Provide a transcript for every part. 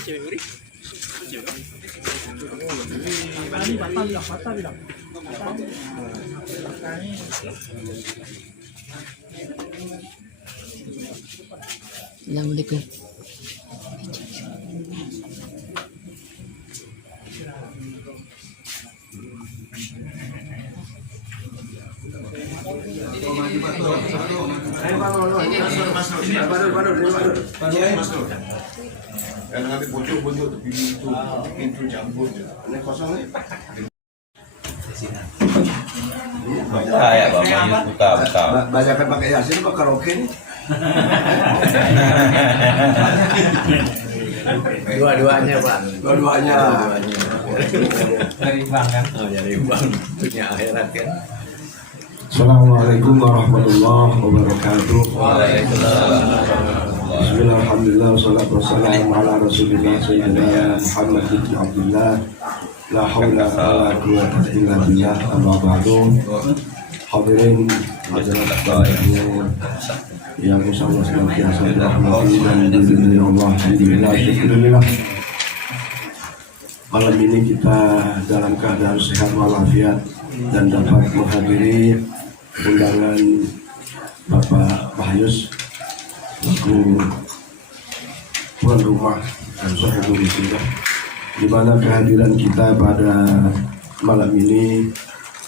Assalamualaikum. Karena nanti bocor-bocor pintu campur. Ini kosong nih. Ya, Bang, buka. Banyak pakai Yasin apa karaoke nih? Dua-duanya, Pak. Dua-duanya. Dari bank kan? Oh, dari bank. Punya akhirat kan? Assalamualaikum warahmatullahi wabarakatuh. Waalaikumsalam. Bismillah, alhamdulillah, wassalatu wassalamu ala rasulillah sayyidina Muhammad bin Abdullah. La hawla wa la quwwata illa billah, amma ba'du. Hadirin hadirat sekalian yang insyaallah senantiasa dirahmati dan dilindungi Allah. Alhamdulillah, syukurillah. Malam ini kita dalam keadaan sehat walafiat dan dapat menghadiri undangan Bapak Bahyus selaku tuan rumah dan sahibul istilah, di mana kehadiran kita pada malam ini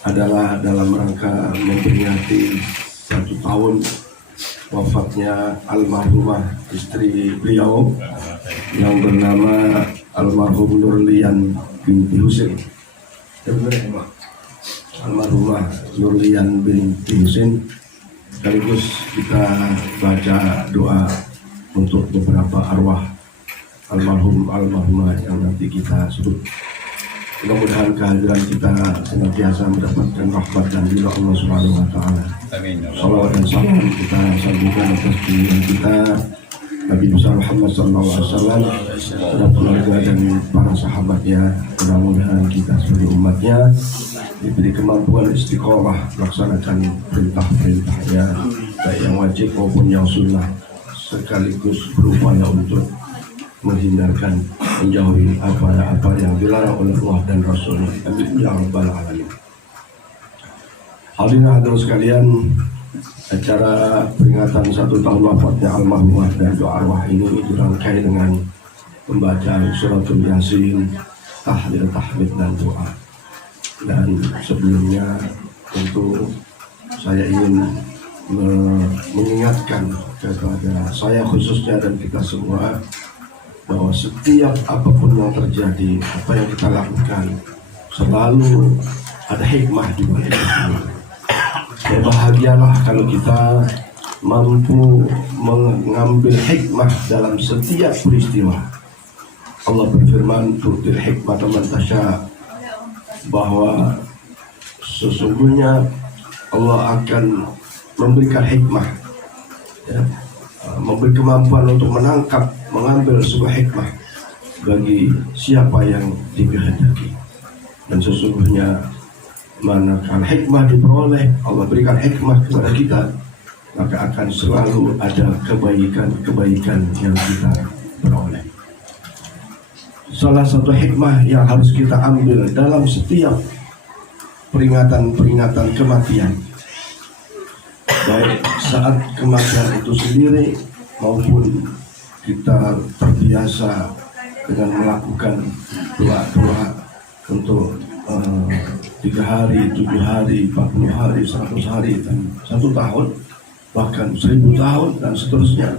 adalah dalam rangka memperingati 1 tahun wafatnya almarhumah istri beliau yang bernama almarhum Nurlian binti Husin. Almarhumah Nurlian binti Husin. Sekaligus kita baca doa untuk beberapa arwah almarhumah yang nanti kita sebut. Mudah-mudahan kehadiran kita senantiasa mendapatkan rahmat dan ridha Allah Subhanahu wa taala. Amin. Salawat dan salam kita sambungkan atas junjungan kita Nabi besar Muhammad SAW dan keluarga dan para sahabatnya. Mudah-mudahan kita sebagai umatnya diberi kemampuan istiqomah melaksanakan perintah-perintahnya, baik yang wajib maupun yang sunnah, sekaligus berupaya untuk menghindarkan, menjauhi apa yang dilarang oleh Allah dan Rasulnya. Amin ya rabbal alamin. Hadirin sekalian, acara peringatan 1 tahun wafatnya almarhumah dan doa arwah ini dirangkai dengan pembacaan suratul Yasin, tahlil, tahmid dan doa. Dan sebelumnya tentu saya ingin mengingatkan kepada saya khususnya dan kita semua bahwa setiap apapun yang terjadi, apa yang kita lakukan, selalu ada hikmah di balik itu. Bahagialah kalau kita mampu mengambil hikmah dalam setiap peristiwa. Allah berfirman, tu'til hikmah man tasya, bahwa sesungguhnya Allah akan memberikan hikmah, ya, memberi kemampuan untuk mengambil sebuah hikmah bagi siapa yang dikehendaki. Dan sesungguhnya manakala hikmah diperoleh, Allah berikan hikmah kepada kita, maka akan selalu ada kebaikan-kebaikan yang kita peroleh. Salah satu hikmah yang harus kita ambil dalam setiap peringatan-peringatan kematian, baik saat kematian itu sendiri maupun kita terbiasa dengan melakukan doa-doa untuk 3 hari, 7 hari, 40 hari, 100 hari, dan 1 tahun, bahkan 1000 tahun dan seterusnya.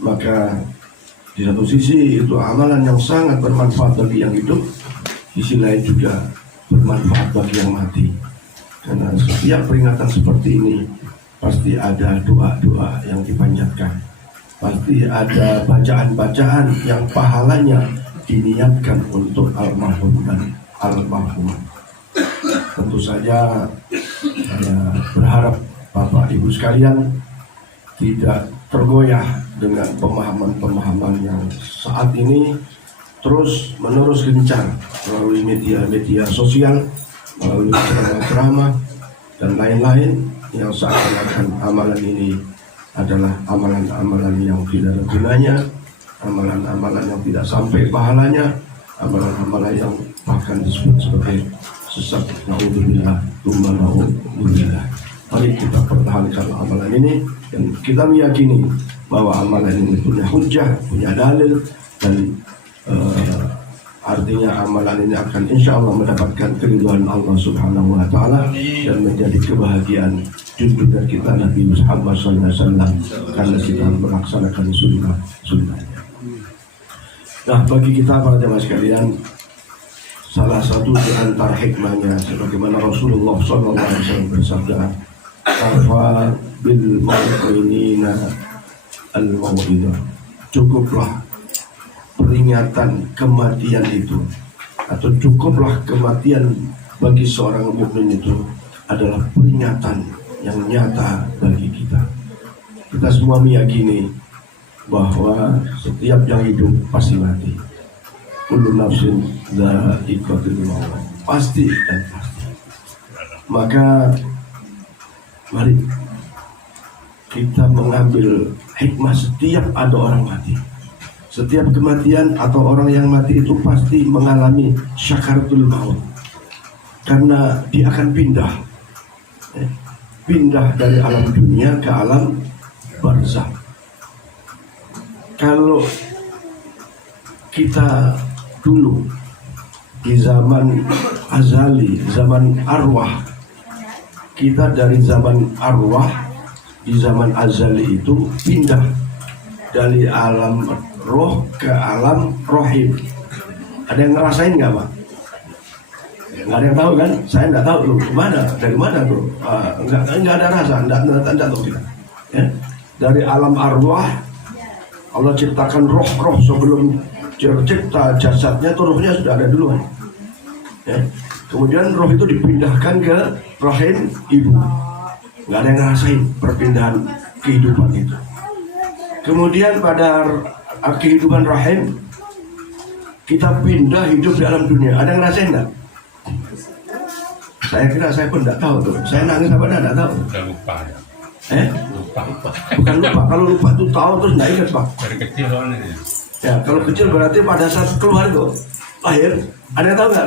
Maka di satu sisi itu amalan yang sangat bermanfaat bagi yang hidup, di sisi lain juga bermanfaat bagi yang mati. Karena setiap peringatan seperti ini pasti ada doa-doa yang dipanjatkan, pasti ada bacaan-bacaan yang pahalanya diniatkan untuk almarhum dan almarhumah. Tentu saja saya berharap Bapak Ibu sekalian tidak tergoyah dengan pemahaman-pemahaman yang saat ini terus menerus gencar melalui media sosial, melalui ceramah-ceramah dan lain-lain, yang seakan-akan amalan ini adalah amalan-amalan yang tidak ada gunanya, amalan-amalan yang tidak sampai pahalanya, amalan-amalan yang bahkan disebut sebagai sesat. Naudzubillah, tsumma naudzubillah. Mari kita pertahankan amalan ini dan kita meyakini bahwa amalan ini punya hujjah, punya dalil, dan artinya amalan ini akan insya Allah mendapatkan keridhaan Allah Subhanahu wa Ta'ala dan menjadi kebahagiaan junjungan kita Nabi Muhammad SAW karena kita melaksanakan sunnahnya. Nah, bagi kita para jemaah sekalian, salah satu di antara hikmahnya sebagaimana Rasulullah SAW bersabda, "Kafa bil mu'minina al-mau'idah." Cukuplah peringatan kematian itu, atau cukuplah kematian bagi seorang mukmin itu adalah peringatan yang nyata bagi kita. Kita semua meyakini bahwa setiap yang hidup pasti mati. Kullu nafsin dha'iqatul maut. Pasti dan pasti. Maka mari kita mengambil hikmah setiap ada orang mati. Setiap kematian atau orang yang mati itu pasti mengalami syakaratul maut. Karena dia akan pindah dari alam dunia ke alam barzakh. Kalau kita dulu di zaman azali, zaman arwah, kita dari zaman arwah di zaman azali itu pindah dari alam roh ke alam rohim. Ada yang ngerasain nggak, Pak? Nggak ada yang tahu kan? Saya nggak tahu tuh mana, dari mana tuh? Nggak ada rasa, nggak tahu kita. Ya? Dari alam arwah Allah ciptakan roh sebelum tercipta jasadnya tuh rohnya sudah ada duluan. Ya? Kemudian roh itu dipindahkan ke rahim ibu. Nggak ada yang ngerasain perpindahan kehidupan itu. Kemudian pada kehidupan rahim kita pindah hidup di alam dunia. Ada yang ngerasain nggak? Saya kira saya pun nggak tahu tuh. Saya nangis apa nggak tahu. Udah lupa ya. Lupa. Bukan lupa. Kalau lupa tuh tahu terus nggak ingat, Pak. Dari kecil soalnya. Ya, kalau kecil berarti pada saat keluar itu lahir. Ada yang tahu nggak?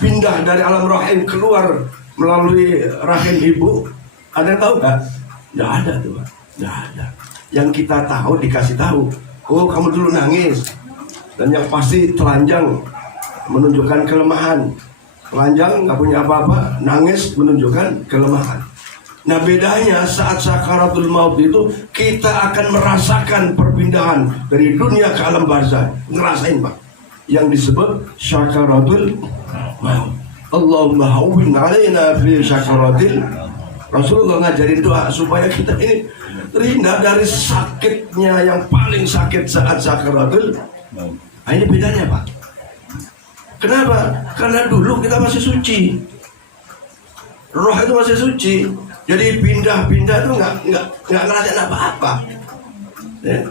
Pindah dari alam rahim keluar melalui rahim ibu. Ada yang tahu nggak? Nggak ada tuh, Pak. Nggak ada. Yang kita tahu dikasih tahu. Oh, kamu dulu nangis. Dan yang pasti telanjang menunjukkan kelemahan. Telanjang nggak punya apa-apa, nangis menunjukkan kelemahan. Nah, bedanya saat sakaratul maut itu kita akan merasakan perpindahan dari dunia ke alam barzakh. Ngerasain, Pak, yang disebut sakaratul maut. Allahumma hawwin alaina fi sakaratil. Rasulullah ngajarin doa supaya kita ini terhindar dari sakitnya yang paling sakit saat sakaratul maut. Nah, ini bedanya, Pak. Kenapa? Karena dulu kita masih suci, roh itu masih suci, jadi pindah-pindah itu nggak ngerasain apa-apa. Ya.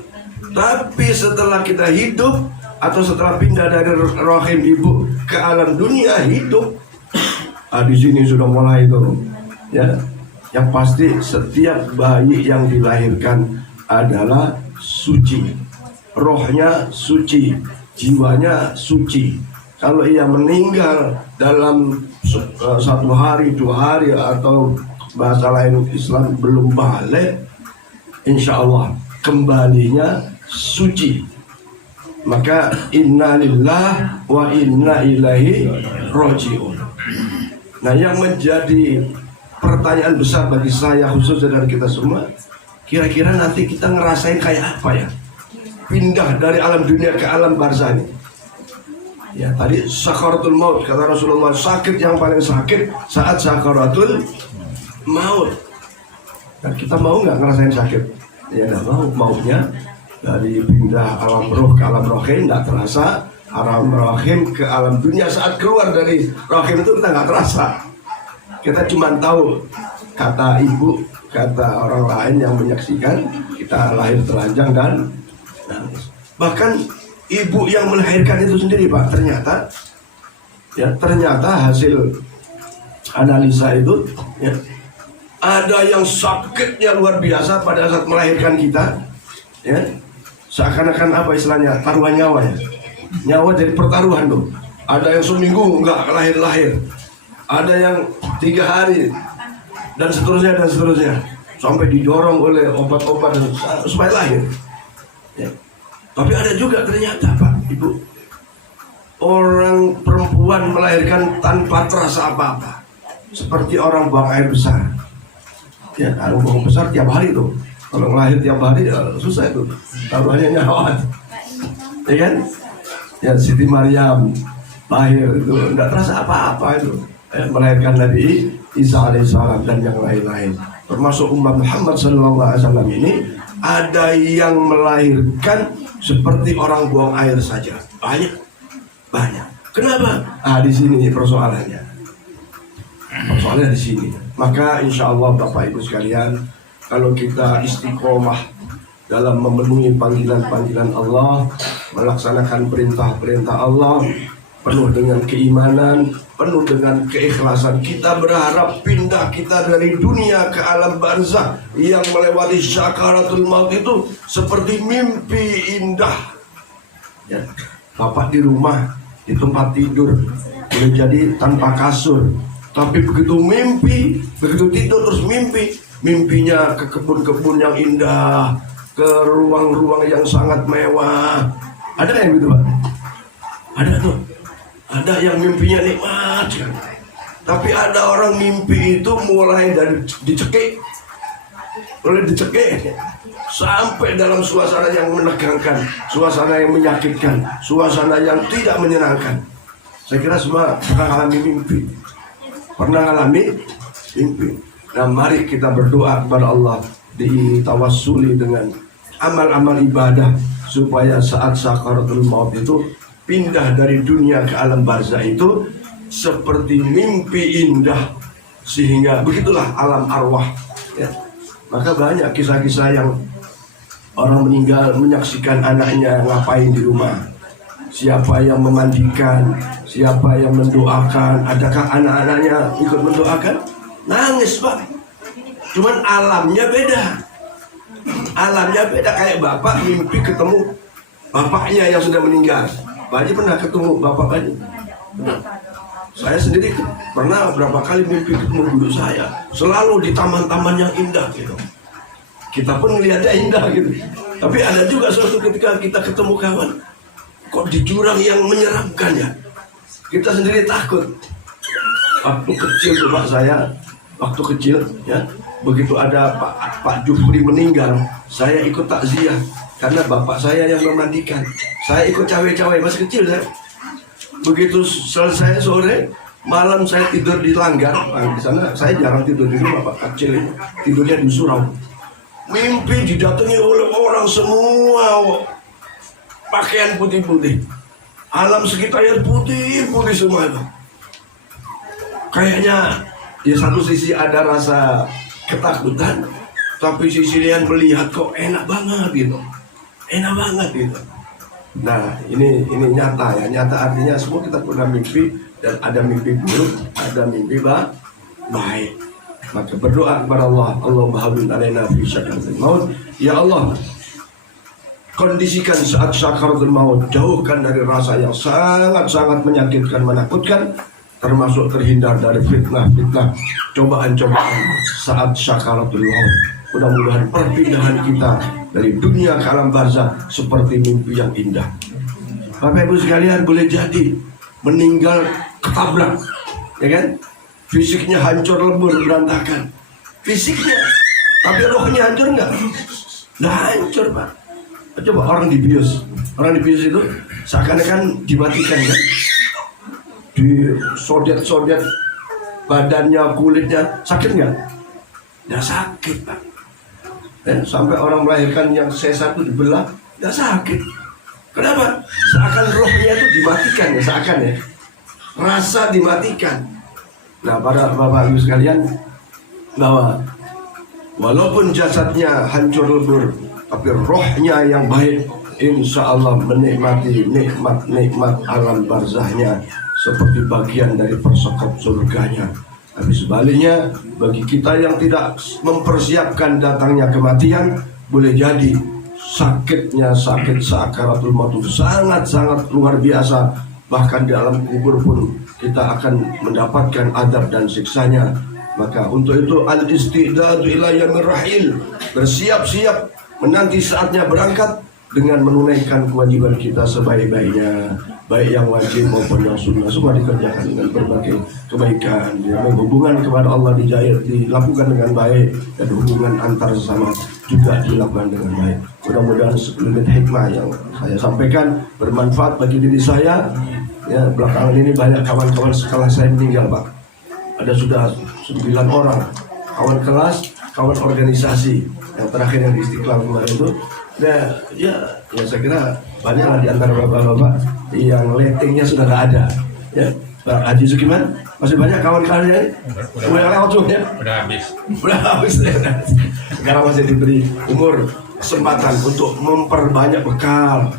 Tapi setelah kita hidup atau setelah pindah dari rahim ibu ke alam dunia hidup, di sini sudah mulai itu. Ya, yang pasti setiap bayi yang dilahirkan adalah suci, rohnya suci, jiwanya suci. Kalau ia meninggal dalam 1 hari, 2 hari, atau bahasa lain Islam belum balik, insya Allah kembalinya suci. Maka inna lillah wa inna ilaihi roji'un. Nah, yang menjadi pertanyaan besar bagi saya khususnya dan kita semua, kira-kira nanti kita ngerasain kayak apa ya? Pindah dari alam dunia ke alam barzakh ini. Ya, tadi sakaratul maut, kata Rasulullah, sakit yang paling sakit saat sakaratul maut. Dan kita mau nggak ngerasain sakit? Ya nggak mau. Maunya dari pindah alam roh ke alam rahim nggak terasa, alam rahim ke alam dunia saat keluar dari rahim itu kita nggak terasa. Kita cuma tahu kata ibu, kata orang lain yang menyaksikan kita lahir telanjang dan nangis. Bahkan ibu yang melahirkan itu sendiri, Pak, ternyata hasil analisa itu, ya, ada yang sakitnya luar biasa pada saat melahirkan kita, ya, seakan-akan apa istilahnya, taruhan nyawa ya. Nyawa jadi pertaruhan tuh. Ada yang seminggu nggak lahir-lahir, ada yang 3 hari, dan seterusnya, sampai didorong oleh obat-obat supaya lahir. Ya. Tapi ada juga ternyata Pak, Ibu, orang perempuan melahirkan tanpa terasa apa-apa, seperti orang buang air besar. Ya, orang buang besar tiap hari tuh. Kalau lahir tiap hari ya susah itu, taruhannya nyawa. Ya kan? Ya Siti Maryam lahir itu nggak terasa apa-apa itu, melahirkan Nabi Isa alaihissalam dan yang lain-lain. Termasuk umat Muhammad SAW ini ada yang melahirkan seperti orang buang air saja, banyak. Kenapa? Di sini persoalannya. Persoalannya di sini. Maka insya Allah Bapak Ibu sekalian, kalau kita istiqomah dalam memenuhi panggilan-panggilan Allah, melaksanakan perintah-perintah Allah, penuh dengan keimanan, penuh dengan keikhlasan, kita berharap pindah kita dari dunia ke alam barzah yang melewati syakaratul maut itu seperti mimpi indah. Ya, Bapak di rumah, di tempat tidur, boleh jadi tanpa kasur, tapi begitu mimpi, begitu tidur terus mimpi, mimpinya ke kebun-kebun yang indah, ke ruang-ruang yang sangat mewah. Ada yang gitu Pak? Ada tuh. Ada yang mimpinya nikmat kan? Tapi ada orang mimpi itu mulai dari dicekik sampai dalam suasana yang menegangkan, suasana yang menyakitkan, suasana yang tidak menyenangkan. Saya kira semua pernah alami mimpi. Nah mari kita berdoa kepada Allah, ditawasuli dengan amal-amal ibadah supaya saat sakaratul maut itu pindah dari dunia ke alam barzah itu seperti mimpi indah, sehingga begitulah alam arwah ya. Maka banyak kisah-kisah yang orang meninggal menyaksikan anaknya ngapain di rumah, siapa yang memandikan, siapa yang mendoakan. Adakah anak-anaknya ikut mendoakan? Nangis Pak. Cuman alamnya beda, kayak bapak mimpi ketemu bapaknya yang sudah meninggal. Pak Haji pernah ketemu bapak Haji? Saya sendiri pernah berapa kali mimpi ketemu guru saya, selalu di taman-taman yang indah gitu. Kita pun melihatnya indah gitu. Tapi ada juga suatu ketika kita ketemu kawan, kok di jurang yang menyeramkan ya. Kita sendiri takut. Waktu kecil bapak saya, ya, begitu ada Pak Jufri meninggal, saya ikut takziah. Karena bapak saya yang memandikan, saya ikut cawe-cawe, masih kecil saya. Begitu selesai sore, malam saya tidur di langgar. Di sana saya jarang tidur di rumah Pak, kecil ini tidurnya di surau. Mimpi didatangi oleh orang semua pakaian putih-putih, alam sekitarnya putih-putih semua itu. Kayaknya ya satu sisi ada rasa ketakutan, tapi sisi lain melihat kok enak banget gitu. Nah ini nyata ya, nyata artinya semua kita pernah mimpi, dan ada mimpi buruk, ada mimpi baik. Maka berdoa kepada Allah, Allahumma hawwin alaina fi sakaratil maut. Ya Allah, kondisikan saat sakaratul maut, jauhkan dari rasa yang sangat-sangat menyakitkan, menakutkan, termasuk terhindar dari fitnah-fitnah, cobaan-cobaan saat sakaratul maut. Mudah-mudahan perpindahan kita dari dunia ke alam barzah seperti mimpi yang indah. Bapak Ibu sekalian, boleh jadi meninggal ketabrak, ya kan? Fisiknya hancur lebur berantakan, fisiknya, tapi rohnya hancur nggak? Nggak hancur Pak. Coba orang dibius itu seakan-akan dimatikan kan? Disodet-sodet badannya, kulitnya, sakit nggak? Nggak sakit Pak. Sampai orang melahirkan yang sesar itu dibelah, nggak sakit. Kenapa? Seakan rohnya itu dimatikan ya, seakan ya. Rasa dimatikan. Nah para bapak ibu sekalian, bahwa walaupun jasadnya hancur lebur, tapi rohnya yang baik, insya Allah menikmati nikmat-nikmat alam barzahnya seperti bagian dari persekop surganya. Tapi sebaliknya, bagi kita yang tidak mempersiapkan datangnya kematian, boleh jadi sakit sakaratul maut sangat-sangat luar biasa. Bahkan di alam kubur pun kita akan mendapatkan azab dan siksanya. Maka untuk itu al-istidadu ila yaumir rahil, bersiap-siap menanti saatnya berangkat dengan menunaikan kewajiban kita sebaik-baiknya, baik yang wajib maupun yang sunnah, semua dikerjakan dengan berbagai kebaikan. Hubungan kepada Allah dilakukan dengan baik, dan hubungan antar sesama juga dilakukan dengan baik. Mudah-mudahan sekelumit hikmah yang saya sampaikan bermanfaat bagi diri saya. Ya, belakangan ini banyak kawan-kawan sekelas saya meninggal, Pak. Ada sudah 9 orang kawan kelas, kawan organisasi. Yang terakhir yang di Istiqlal kemarin itu, ya saya kira banyaklah di antara bapak-bapak yang lettingnya sudah nggak ada. Ya, Pak Haji Sukiman masih banyak kawan-kawannya. Udah lewat tuh ya. Udah habis. Sekarang masih diberi umur kesempatan untuk memperbanyak bekal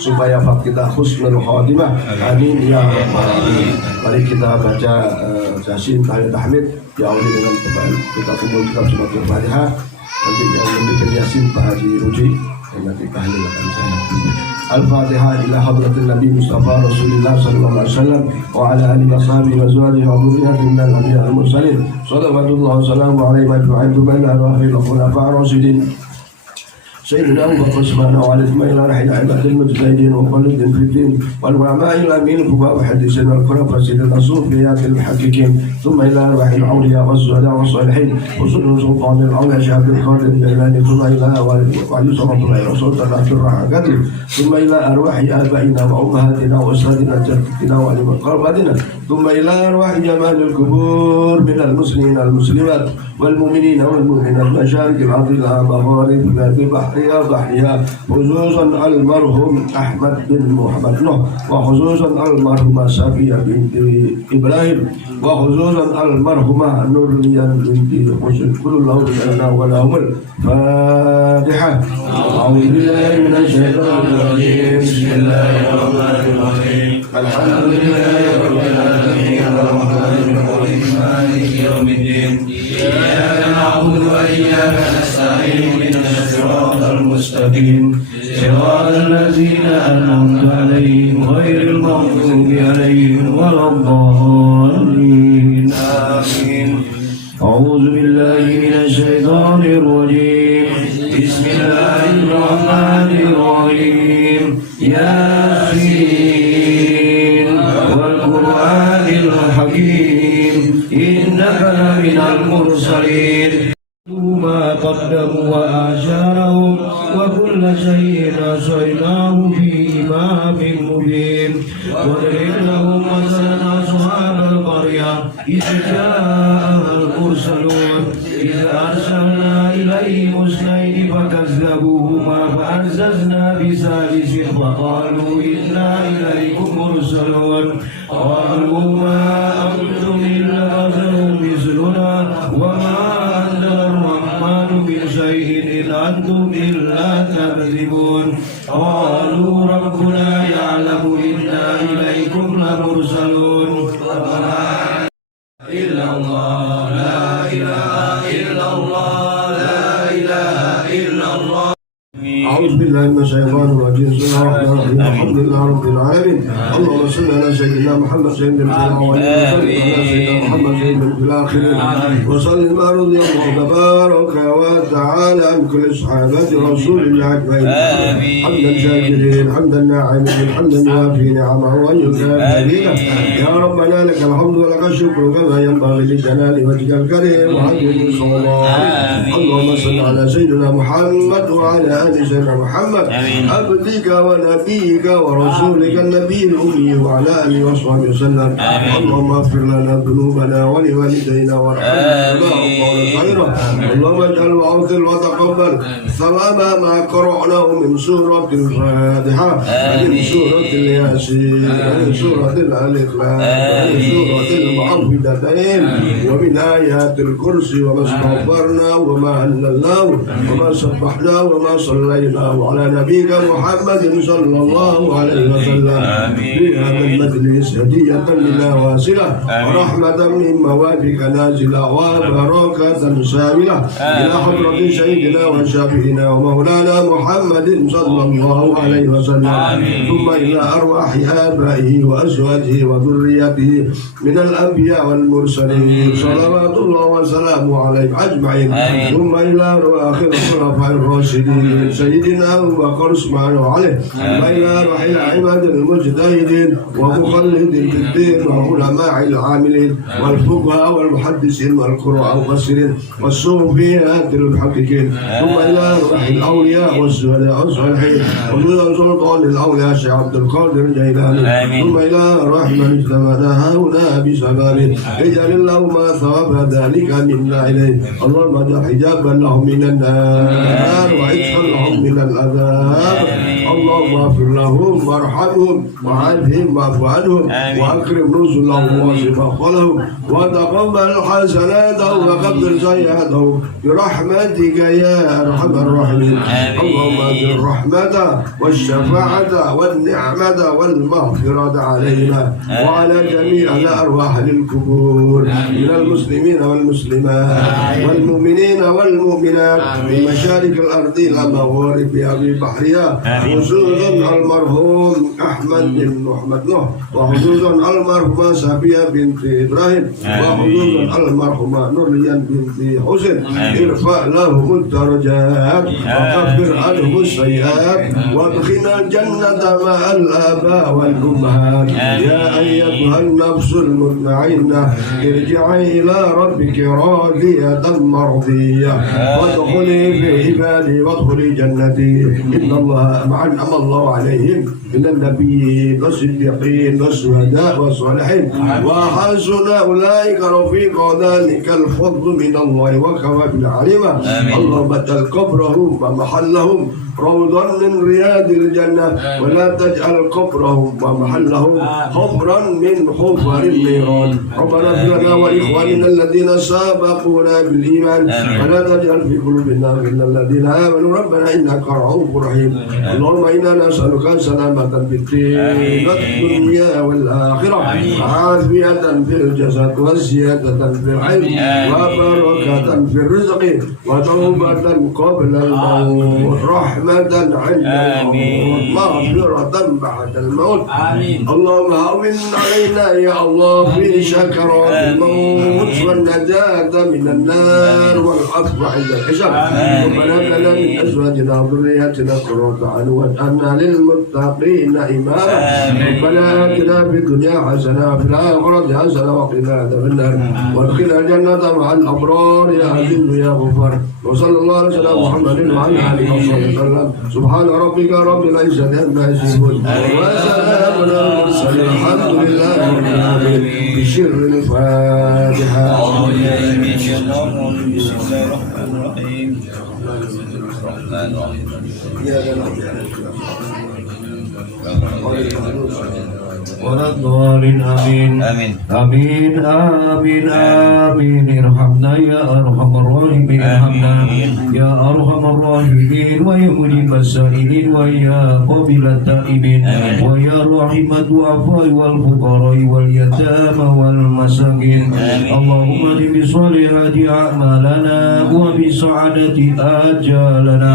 supaya kita husnul khatimah. Amin ya rabbal alamin. Mari kita baca Yasin tahlil tahmid diawali dengan kita kumpul kitab surat Al-Fatihah. Nanti yang memberikan Yasin Pak Haji Ruji, dan nanti tahlil akan saya. Al-Fatihah ila hadratin Nabi Mustafa Rasulullah sallallahu alaihi wasallam wa ala alihi washabihi wa azwajihi wa dhurriyyatihi minal anbiya'i wal mursalin. Salawatullah wa salamu alaihi wa alihi wa sahbihi سيدنا أبو بكر سبحانه وعلى إسماعيل رحيل عباد المجتهدين وخلد في الدين والعلماء الأمين الفقهاء والحديثين والخلفاء سيدنا الصوفيات المحققين ثم إلى أرواح الأولياء والزهداء والصالحين وسلطان سلطان الأولياء شيخ عبد القادر الجيلاني ثم إلى وعلي صلاة الله وسلطان عبد الرحمن قدر ثم إلى أرواح آبائنا وأمهاتنا وأساتذتنا جدتنا وعلم قرباتنا ثم إلى أرواح جمال القبور من المسلمين والمسلمات والمؤمنين والمؤمنات مشارق الأرض لها مغارب ذات بحرها خصوصا المرحوم أحمد بن محمد نوح وخصوصا المرحومة صفية بنت إبراهيم وخصوصا المرحومة نوريان بنت حسين كل الله لنا ولهم الفاتحة. أعوذ بالله من الشيطان الرجيم. بسم الله الرحمن الرحيم. الحمد لله رب العالمين الرحمن الرحيم مالك يوم الدين. إياك نعبد وإياك نستعين اهدنا الصراط المستقيم صراط الذين أنعمت عليهم غير المغضوب عليهم ولا الضالين. آمين. أعوذ بالله من الشيطان الرجيم. بسم الله الرحمن الرحيم. ياسين والقرآن الحكيم إنك لمن المرسلين. ما قدموا وآثارهم وكل شيء أحصيناه في إمام مبين. واضرب لهم مثلا أصحاب القرية إذ جاءها المرسلون إذ أرسلنا إليهم اثنين فكذبوهما فعززنا بثالث فقالوا إنا إليكم مرسلون. قالوا ما أنتم إلا بشر مثلنا وما شيء إن أنتم إلا تكذبون. قالوا ربنا يعلم إنا إليكم لمرسلون. إلا الله لا إله إلا الله لا إله إلا الله. أعوذ بالله من الشيطان الرجيم. بسم الله الرحمن الرحيم. الحمد لله رب العالمين. اللهم صل على سيدنا محمد سيد الأولين وصل على سيدنا محمد سيد الآخرين وسلم رضي الله تبارك وتعالى عن كل صحابة رسول الله أجمعين. حمدا شاكرين حمدا ناعمين حمدا يوافي نعمه ويكافئ. يا ربنا لك الحمد ولك الشكر كما ينبغي لجلال وجهك الكريم وعظيم سلطانك. اللهم صل على سيدنا محمد وعلى آل سيدنا محمد عبدك ونبيك ورسولك النبي الأمي وعلى آله وصحبه وسلم. اللهم اغفر لنا ذنوبنا ولوالدينا وارحمنا وقول خيرا. اللهم اجعل وعوذل وتقبل ثواب ما قرأناه من سورة الفاتحة من سورة الياسين من سورة الإخلاص من سورة المعوذتين ومن آيات الكرسي وما استغفرنا وما أنزلناه وما سبحنا وما صلينا الله على نبيك محمد صلى الله عليه وسلم في هذا المجلس هدية لنا واصلة ورحمة من موافق نازلة وبركة شاملة إلى حضرة سيدنا وشفيعنا ومولانا محمد صلى الله عليه وسلم ثم إلى أرواح آبائه وأزواجه وذريته من الأنبياء والمرسلين صلوات الله وسلامه عليهم أجمعين ثم إلى أرواح الخلفاء الراشدين سيدنا أبو بكر اسمعوا عليه ثم إلى أرواح العباد المجتهدين ومخلدين في الدين وعلماء العاملين والفقهاء والمحدثين والقراء المفسرين والصوفيات المحققين ثم إلى أرواح الأولياء والشهداء والصالحين ومن سلطان الأولياء الشيخ عبد القادر الجيلاني ثم إلى أرواح من اجتمعنا هنا بسببه اجعل اللهم ثواب ذلك منا إليه اللهم اجعل حجابا لهم من النار وعتقا لهم من العذاب اللهم اغفر لهم وارحمهم وعافهم واعف عنهم واكرم نزلهم واسع مدخلهم وتقبل حسناتهم وكفر سيئاتهم برحمتك يا ارحم الراحمين اللهم اجعل الرحمه والشفاعه والنعمه والمغفره علينا وعلى جميع الارواح للقبور من المسلمين والمسلمات والمؤمنين والمؤمنات من مشارق الارض الى مغاربها ببحرها خصوصا المرحوم احمد بن محمد نوح وخصوصا المرحومه صفيه بنت ابراهيم وخصوصا المرحومه نوريان بنت حسين ارفع لهم الدرجات وكفر عنهم السيئات وادخلنا الجنه مع الاباء والامهات يا ايتها النفس المطمئنه ارجعي الى ربك راضيه مرضيه وادخلي في عبادي وادخلي جنتي ان الله مع انعم الله عليهم من النبيين والصديقين والشهداء والصالحين وحسن اولئك رفيقا ذلك الفضل من الله وكفى بالعليم اللهم اجعل قبرهم ومحلهم روضا من رياض الجنة ولا تجعل قبرهم ومحلهم حفرا من حفر النيران ربنا اغفر لنا ولإخواننا الذين سبقونا بالإيمان ولا تجعل في قلوبنا غلا للذين آمنوا ربنا إنك رؤوف رحيم اللهم إنا نسألك سلامة في الدين والدنيا والآخرة عافية في الجسد وزيادة في العلم وبركة في الرزق وتوبة قبل الموت رحمة عند الموت مغفرة بعد الموت اللهم هون علينا يا الله في سكرات الموت والنجاة من النار والعفو عند الحساب ربنا هب لنا من أزواجنا وذرياتنا قرة أعين واجعلنا للمتقين إماما ربنا آتنا في الدنيا حسنة وفي الآخرة حسنة وقنا عذاب النار وادخلنا الجنة مع الأبرار يا عزيز يا غفار وصلى الله على سيدنا محمد وعلى آله وصحبه وسلم سبحان ربك رب العزة عما يصفون وسلام على المرسلين الحمد لله رب العالمين بشر الفاتحة ولا الضالين آمين آمين آمين آمين ارحمنا يا أرحم الراحمين ارحمنا يا أرحم الراحمين ويا مجيب السائلين ويا قابل التائبين ويا رحم الضعفاء والفقراء واليتامى والمساكين اللهم اهد بصالحات أعمالنا وبسعادة آجالنا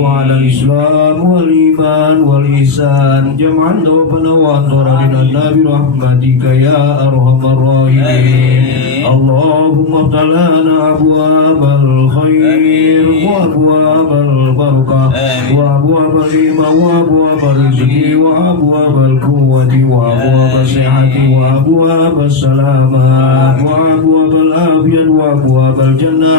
وعلى الإسلام والإيمان والإحسان جمعا توفنا وأنصرنا برحمتك يا أرحم الراحمين اللهم افتح لنا أبواب الخير وأبواب البركة وأبواب الإيمان وأبواب الرزق وأبواب القوة وأبواب الصحة وأبواب السلامة وأبواب العافية وأبواب الجنة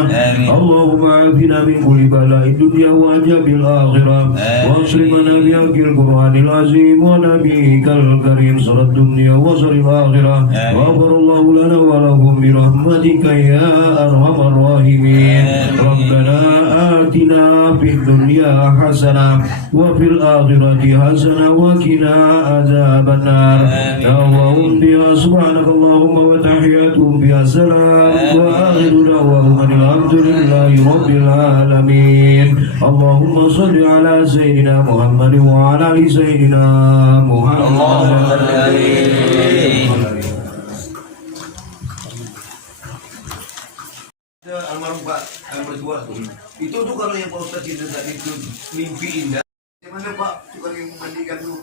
اللهم عافنا من كل بلاء الدنيا وعذاب الآخرة واصرفنا بحق القرآن العظيم ونبيك الكريم شر الدنيا وشر الآخرة وغفر الله لنا ولهم برحمتك يا أرحم الراحمين ربنا آتنا في الدنيا الدنيا حسنة وفي الآخرة حسنة وقنا عذاب النار دعواهم فيها سبحانك اللهم وتحياتهم فيها سلام وآخر دعواهم أن الحمد لله رب العالمين اللهم صل على سيدنا محمد وعلى آل سيدنا محمد. Almarhum Pak Mertua tuh. Itu tuh kalau yang Pak Ustadz itu tadi itu mimpi indah. Gimana Pak? Itu kalau yang memandikan tuh.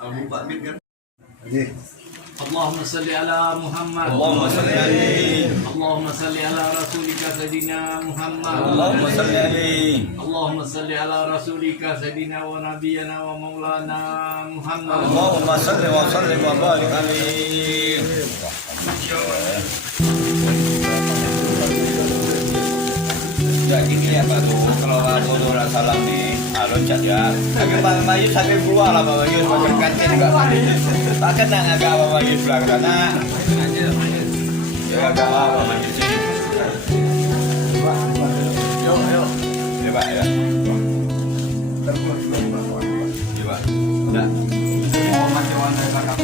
Almarhum Pak Min kan. اللهم صل على محمد اللهم صل عليه اللهم صل على رسولك سيدنا محمد اللهم صل عليه اللهم صل على رسولك سيدنا ونبينا ومولانا محمد اللهم صل وسلم وبارك عليه. Jadi ini apa tuh kalau aku orang salam nih alon cat ya. Tapi Pak Mayu sampai keluar lah Pak Mayu makan kantin juga. Tak kena agak Pak Mayu pulang sana. Ya agak Pak Mayu sini. Yo. Ya Pak ya. Ya Pak. Dah. Mau macam mana Pak?